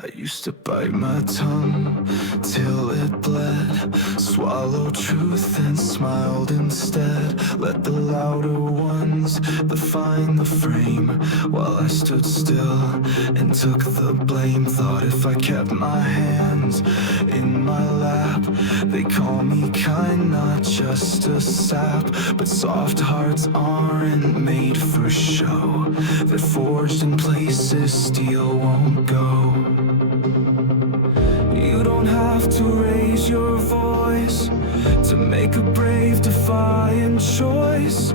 I used to bite my tongue till it bled, swallow truth and smiled instead. Let the louder ones define the frame, while I stood still and took the blame. Thought if I kept my hands in my lap, they call me kind, not just a sap. But soft hearts aren't made for show, they're forged in places steel won't go. You don't have to raise your voice to make a brave, defiant choice.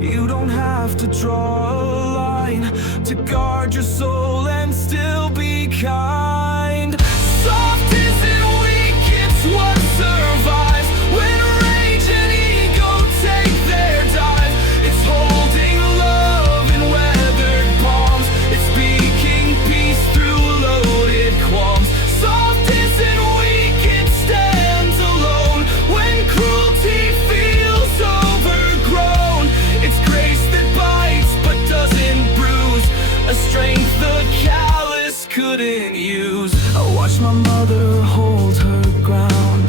You don't have to draw a line to guard your soul and still be kind. Soft isn't weak, it's what survives when rage and ego take their dive. It's holding love in weathered palms, it's speaking peace through loaded qualms. Soft isn't weak, it stands alone when cruelty feels overgrown. It's grace that bites but doesn't bruise, a strength the callous couldn't use. I watched my mother hold her ground,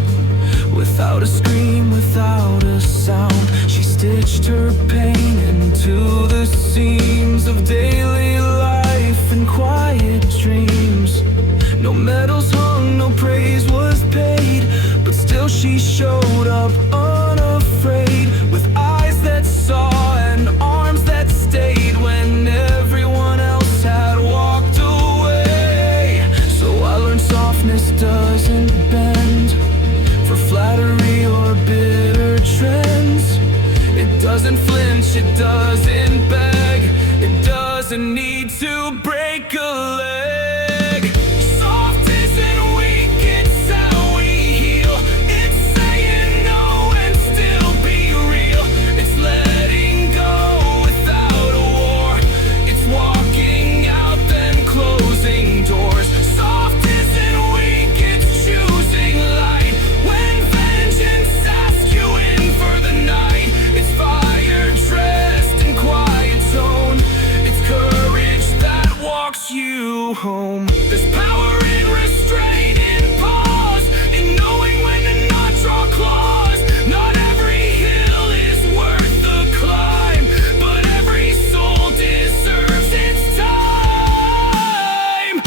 without a scream, without a sound. She stitched her pain into the seams of daily life and quiet dreams. No medals hung, no praise was paid, but still she showed up unafraid, with eyes that saw and arms that stayed when everyone else had walked away. So I learned softness doesn't bend for flattery or bitter trends. It doesn't flinch, it doesn't beg, it doesn't need to break a leg. Soft isn't weak, it's how we heal. It's saying no and still be real. It's letting go without a war. It's walking out then closing doors. Soft isn't weak, it's choosing light when vengeance asks you in for the night. It's fire dressed in quiet tone, it's courage that walks you home. There's power in restraint, in pause, in knowing when to not draw claws. Not every hill is worth the climb, but every soul deserves its time.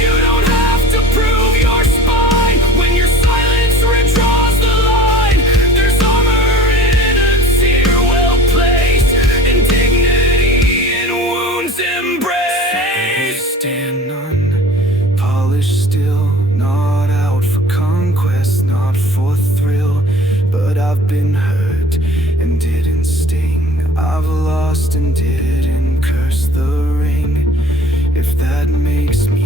You don't have to prove your spine when your silence redraws the line. There's armor in a tear well placed, and dignity in wounds embraced. Stand unpolished still, not out for conquest, not for thrill. But I've been hurt and didn't sting, I've lost and didn't curse the ring. If that makes me